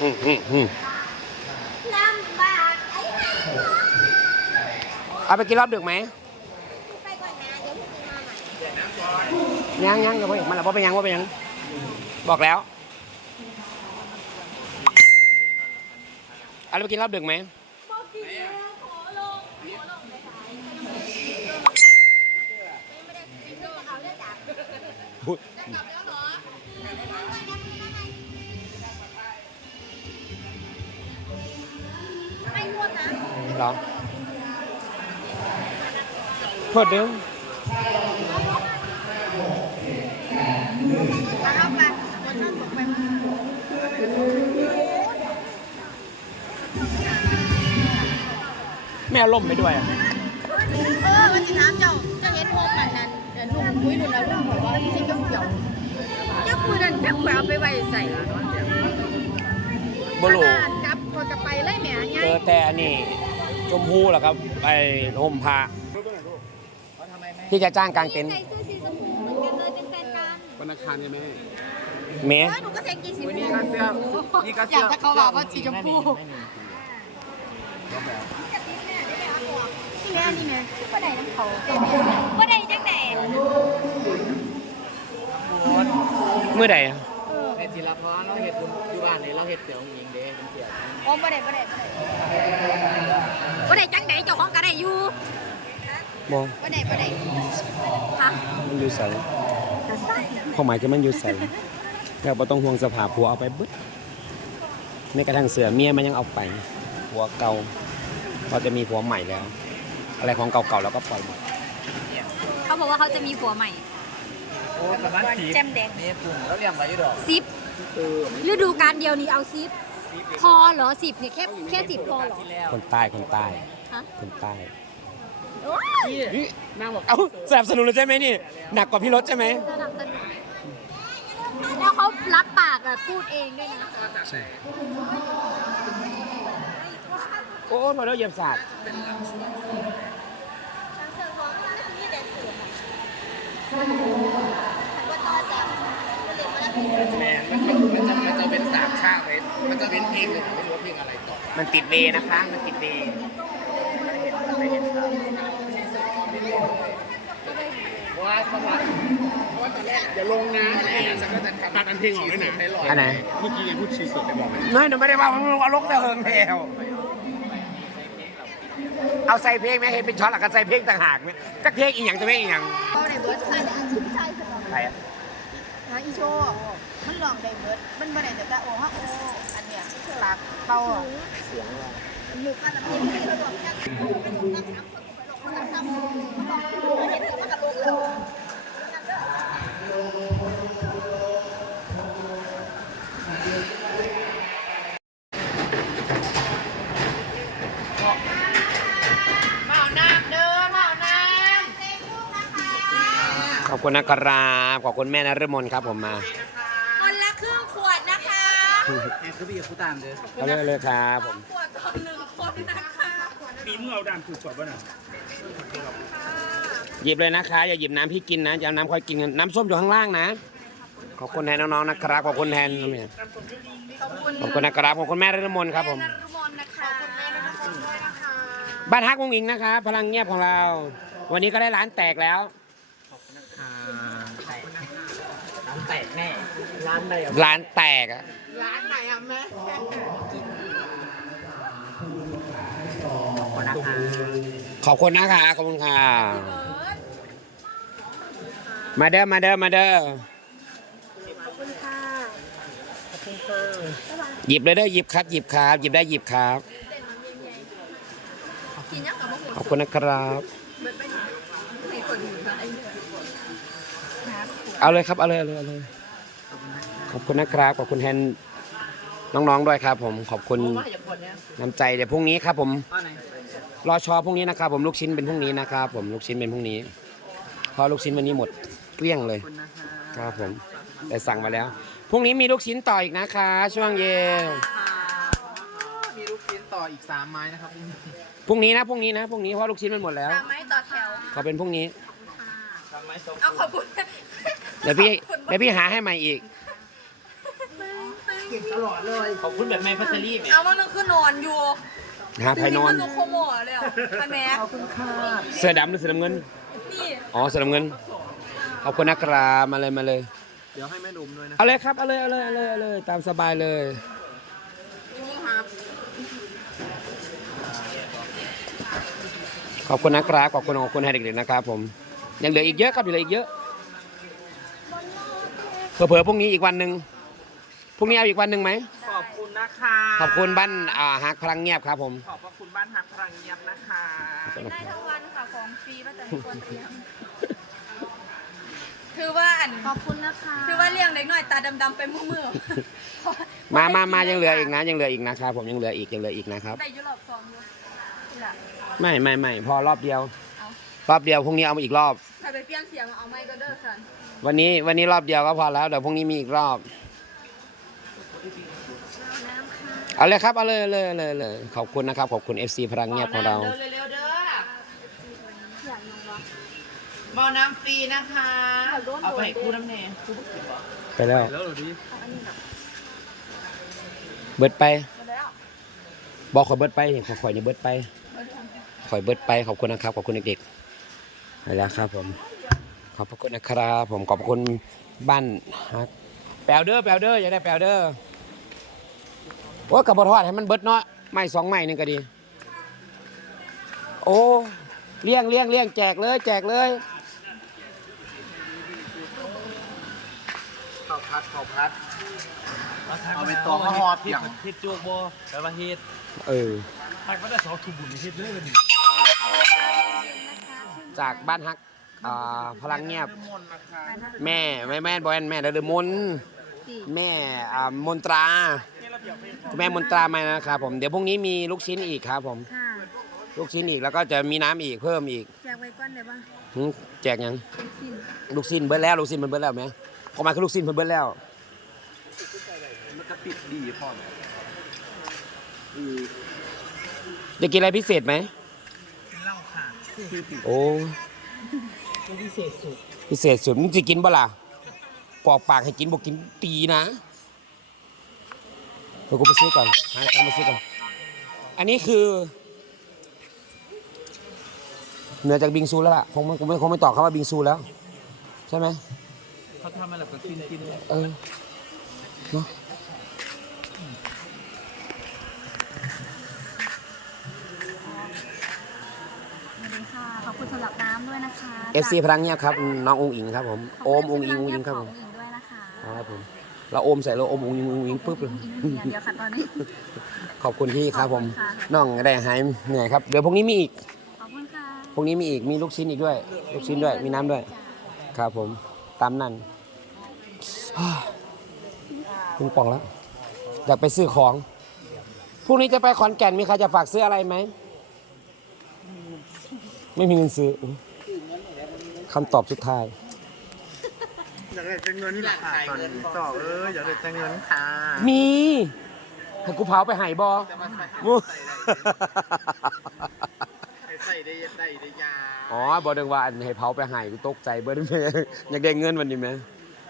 อืมอืมอืมลำบากไอ้ห่าเอาไปกินรอบดึกไหมไปก่อนนะเดี๋ยวพรุ่งนี้มาใหม่ยังยังยังไม่มาแล้วว่าไปยังว่าไปยัง บอกแล้วเอาไปกินรอบดึกไหมบอกกินแล้วขอลงขอลงไปขายไม่ได้กินด้วยเอาเลือดจับพูดจะกลับแล้ เหรอโทษเด้อเอาไปวันนั้นบอกไปไม่เอาล่มไปด้วยอะเออวันที่น้ำเจ้าเจะเห็นโฮมอันนั้นเดี๋ยวลุงคุยลุงแล้วลุงบอกว่าไม่ใช่เจ้าเขียวเจ้าคุยนั่นเจ้าแขวเอาไปไว้ใส่บลูกลับพอกลับไปเลยแหม่ไงเจอแต่อันนี้ ชมพูเหรอครับไปห่มผ้าที่จะจ้างกลางเต็นท์ใส่เสื้อสีชมพูเหมือนกันเลยเป็นแฟนกันวันอังคารใช่ไหมเมเออหนูก็เซ็นกี่สีชมพูนี่ก็เสื้อนี่ก็เสื้ออยากจะเขาบอกว่าสีชมพูนี่แม่นี่แม่ก็ได้น้ำเขาก็ได้จังไหนเมื่อใดอะเห็ด ศิลปะเราเห็ดบุญอยู่บ้านนี่เราเห็ดเสี่ยวหญิงเด้เป็นเสี่ยวโอ้ไม่ได้ไม่ได้ไม่ได้จังไหนเจ้าของก็ได้อยู่บอไม่ได้ไม่ได้ฮะมันอยู่ใส่แต่ใส่ความหมายจะมันอยู่ใส่แล้วบ่ต้องห่วงสภาพผัวเอาไปเบึ้ดแม้กระทั่งเสือเมียมันยังเอาไปผัวเก่าเราจะมีผัวใหม่แล้ว อะไรของเก่าๆเราก็ปล่อยหมดเขาบอกว่าเขาจะมีผัวใหม่โอ้ประมาณสีแจมแดงนี่ปุ่มแล้วเรียงไว้อยู่ดอก ซิปฤดูการเดียวนี้เอาซิปพอเหรอสิบเนี่ยแค่แค่สิบพอเหรอที่แล้วคนใต้คนใต้ฮะคนใต้โอ้ยนี่นางบอกเอ้าสนับสนุนเลยใช่ไหมนี่ หนักกว่าพี่รถใช่ไหมสนับสนุนแล้วเขารับปากอะพูดเองด้วยนะใช่โอ้พอแล้วเหยียบศาสตร์ แมนมันเป็นมันจะมันจะเป็นสามข้างเลยมันจะเป็นเพลงเลยไม่รู้ว่าเพลงอะไรต่อมันติดเวนะคะ มันติดเวไม่เห็นครับเพราะว่าเพราะว่าเพราะว่าตอนแรกอย่าลงนะอะไรอย่างเงี้ยฉันก็จะทำตัดอันเพลงออกด้วยนะ ให้ลอยอันไหน เมื่อกี้ยังพูดชีสดได้บอกไหมน้อยหนูไม่ได้ว่ามันว่าลกแต่เฮิงแล้วเอาใส่เพลงไหมให้เป็นช็อตหลักกันใส่เพลงต่างหากไหมก็เพลงอีกอย่างจะเพลงอีกอย่างเขาในเบิร์ดใช่แต่ชุดชายสำหรับใครอะ ฮะอีโชมันลองได้เบิดมันบ่ได้แต่ตาโอ้ฮะโอ อันเนี้ยคือลักเขาอะเสียงว่าหนูพันธุ์ที่ไม่ได้บอกแค่เป็นคนรักซ้ำคนหลงคนรักซ้ำเห็นแต่ว่ากับลูกเลย อบคุณนะครับ ขอบคุณแม่นฤมลครับผมมา คนละครึ่งขวดนะคะแอนคือพี่กับผู้ตามเด้อเอาเลยเอาเลยครับผม ขวดต่อหนึ่งคนนะคะปีมึงเอาดามถูกสดป่ะน่ะหยิบเลยนะคะ อย่าหยิบน้ำพี่กินนะจะเอาน้ำค่อยกินกันน้ำส้มอยู่ข้างล่างนะ ขอบคุณแทนน้องๆนะครับ ขอบคุณแทนน้องเมียขอบคุณนะครับ ขอบคุณแม่ฤมลครับผม นรุมนนะคะขอบคุณแม่นรุมนด้วยนะคะ บ้านฮักวงอิงนะครับ พลังเงียบของเรา วันนี้ก็ได้ร้านแตกแล้ว อ่าแตกร้านแตกแน่ ร้านใดอะร้านแตกอะร้านไหนอะแม่ขอบคุณนะคะขอบคุณนะคะขอบคุณค่ะ มาเด้อมาเด้อมาเด้อขอบคุณค่ะหยิบเลยเด้อหยิบครับหยิบครับหยิบได้หยิบครับ กินยังกับมะม่วง ขอบคุณนะครับ ให้คนอื่นมาไอ้ เอาเลยครับ เอาเลยเอาเลยเอาเลย ขอบคุณนะครับ ขอบคุณแทนน้องๆด้วยครับ ผม ขอบคุณว่าอย่าคนเนี้ยน้ำใจเดี๋ยวพรุ่งนี้ครับ ผมว่าไหนรอชอพรุ่งนี้นะครับ ผมลูกชิ้นเป็นพรุ่งนี้นะครับ ผมลูกชิ้นเป็นพรุ่งนี้เพราะลูกชิ้นวันนี้หมดเกลี้ยงเลยขอบคุณนะคะครับผมแต่สั่งมาแล้วพรุ่งนี้มีลูกชิ้นต่ออีกนะคะ ช่วงเย็นมีลูกชิ้นต่ออีกสามไม้นะครับพรุ่งนี้นะพรุ่งนี้นะพรุ่งนี้เพราะลูกชิ้นมันหมดแล้วตามไม้ต่อแถวขอเป็นพรุ่งนี้สามไม้สองเอาขอบคุณ เดี๋ยวพี่เดี๋ยวพี่หาให้ใหม่อีกตึ้งตึ้งเก็บตลอดเลยขอบคุณแบบไม่พัชรีไหมเอามันนึงคือนอนอยู่หาไพนอน มัโคโมะเลยอะอันแม่ขอบคุณค่ะเสื้อดำหรือเสื้อน้ำเงิน นี่อ๋อเสื้อน้ำเงิน ขอบคุณนะครับมาเลยมาเลย เดี๋ยวให้แม่ดุมด้วยนะเอาเลยครับ เอาเลยเอาเลยเอาเลยเอาเลยตามสบายเลย ขอบคุณนะครับขอบคุณขอบคุณให้เด็กๆนะครับผม ยังเหลืออีกเยอะครับยังเหลืออีกเยอะ เผื่อๆพรุ่งนี้อีกวันหนึ่งพรุ่งนี้เอาอีกวันหนึ่งไหมขอบคุณนะคะขอบคุณบ้านอ่าฮักพลังเงียบครับผม ขอบพระคุณบ้านหักพลังเงียบนะคะได้ทั้งวันค่ะของฟรีว่าจะมีคนเลี้ยงคือว่าอันขอบคุณนะคะคือว่าเลี้ยงเด็กหน่อยตาดำๆไปมือมือมามามายังเหลืออีกนะ ยังเหลืออีกนะครับผมยังเหลืออีกยังเหลืออีกนะครับได้อยุโรปสองอยู่นี่แหละไม่ไม่ไม่พอรอบเดียวเอารอบเดียวพรุ่งนี้เอามาอีกรอบ ถ้าไปเปลี่ยนเสียงเอาไมค์ก็เด้อสันวันนี้วันนี้รอบเดียวก็พอแล้วเดี๋ยวพรุ่งนี้มีอีกรอบเอาเลยครับเอาเลยเลยเลยเลยขอบคุณนะครับ ขอบคุณ FC พลังเงียบของเราเร็วเร็วๆเด้อหมอน้ำฟรีนะคะ เอาไปให้คู่น้ำแน่คู่บุกกินบ่ไปแล้ว แล้วเหรอดิเบิดไป มาแล้วบอกขอยเบิดไปเห็นขอยข่อยนี่เบิดไปข่อยเบิดไปขอบคุณนะครับ ขอบคุณเด็กๆ ไปแล้วครับผม ขอบพระคุณนะครับผมขอบคุณบ้านฮักแปลวเด้อแปลวเด้ออย่าได้แปลวเด้อโอ้กับบทอดให้มันเบิดเนาะไม่สองไม้หนึงก็ดี โอ้เลี้ยงเลี้ยงเลี้ยงแจกเลย แจกเลยข้าวพัดข้าวพัดเอาไปตองข้าวหอดอย่างเฮ็ดจูกบ่แปลว่าเฮ็ดเออพัดก็ได้สองถุงบุญเฮ็ดเลยวันนี้ จากบ้านฮักอ่าพลังเงียบมนต์นะคะแม่แม่แม่บอยแม่เดลมนแม่อ่ามนตราคุณแม่มนตรามานะครับผมเดี๋ยวพรุ่งนี้มีลูกชิ้นอีกครับผม ค่ะลูกชิ้นอีกแล้วก็จะมีน้ำอีกเพิ่มอีกแจกไว้ก้อนเลยป่ะหึแจกยังสิ้นลูกชิ้นเบิดแล้วลูกชิ้นมันเบิดแล้วไหมพอมาคือลูกชิ้นมันเบิดแล้ว มันก็ปิดดีพ่อม จะกินอะไรพิเศษไหมเหล้าค่ะ โอ้พิเศษสุดพิเศษสุดมึงจะกินบ่ล่ะปอกปากให้กินบอกกินตีนะเดี๋ยวกูไปซื้อก่อนหาตังค์ไปซื้อก่อน อันนี้คือ เหนือจากบิงซูแล้วล่ะคงไม่คงไม่คงไม่ตอบคำว่าบิงซูแล้ว ใช่ไหมเขาทำมาแล้วก็กินกินเออเนาะ ค่ะ ขอบคุณสำหรับน้ำด้วยนะคะเอฟซีพลังเงียบครับ น้ององอิงครับผมโอมองอิงองอิงครับผมขอณด้วยนะคะครับผมเราโอมใส่เราโอมองอิงองอิงปุ๊บเลยอิงอย่างเดียวค่ะตอนนี้ ขอบคุณที่ครับผมขอบคุณค่ะน้องได้หายเหนื่อยครับ เดี๋ยวพรุ่งนี้มีอีก ขอบคุณค่ะพรุ่งนี้มีอีก มีลูกชิ้นอีกด้วย ลูกชิ้นด้วย มีน้ำด้วย ครับผม ตามนั้นคุณป่องแล้ว อยากไปซื้อของ พรุ่งนี้จะไปขอนแก่น มีใครจะฝากซื้ออะไรไหม ไม่มีเงินซื้ออุ๊ยคำตอบสุดท้าย อยากได้แต่เงินค่ะตอนนี้ต่อเอออยากได้แต่เงินค่ะมีให้กูเผาไปใหายบอแต่มาใส่มูใส่ได้ได้ได้ยาอ๋อบอดึงว่าอันให้เผาไปใหายกูตกใจเบิร์ดแม่อยากได้เงินวันนี้ไหม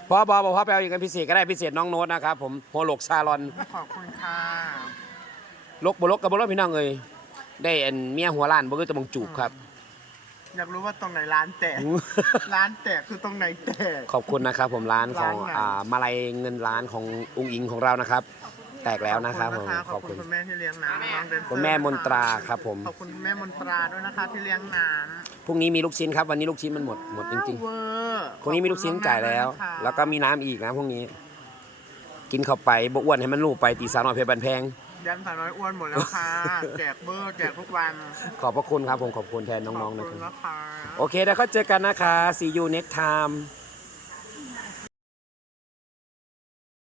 พอบอบอพอไปเอาอีกกันพิเศษก็ได้พิเศษน้องโน้ตนะครับผมโฮโลกชาลอนขอบคุณค่ะลกบลกกับบลกพี่น้องเอ้ยได้อันเมียหัวล้านบ่คือจะมองจูบครับ อยากรู้ว่าตรงไหนร้านแตก ร้านแตกคือตรงไหนแตก ขอบคุณนะครับผมร้านของร้านไหน อ่ามาลัยเงินล้านของอุงอิงของเรานะครับ แตกแล้วนะครับผมขขออบบคุคุณณ คุณแม่ที่เลี้ยงน้ำน้องเดนเซอร์คุณแม่มนตราครับผม ขอบคุณคุณแม่มนตราด้วยนะคะที่เลี้ยงน้พรุ่งนี้มีลูกชิ้นครับ วันนี้ลูกชิ้นมันหมดหมดำจริงเวอร์ๆพรุ่งนี้มีลูกชิ้นจ่ายแล้ว ขอบคุณมากๆนะคะแล้วก็มีน้ำอีกนะพรุ่งนี้ กินเข้าไปบ่อ้วนให้มันลูกไปตีสาวน้อยเพชรบันแพง ยันสาวน้อยอ้วนหมดแล้วค่ะ แจกเบอร์แจกทุกวันขอบพระคุณครับผมขอบคุณแทนน้องๆขนะอบคคุณรับนะคะ โอเคเดี๋ยวเขาเจอกันนะคะ see you next time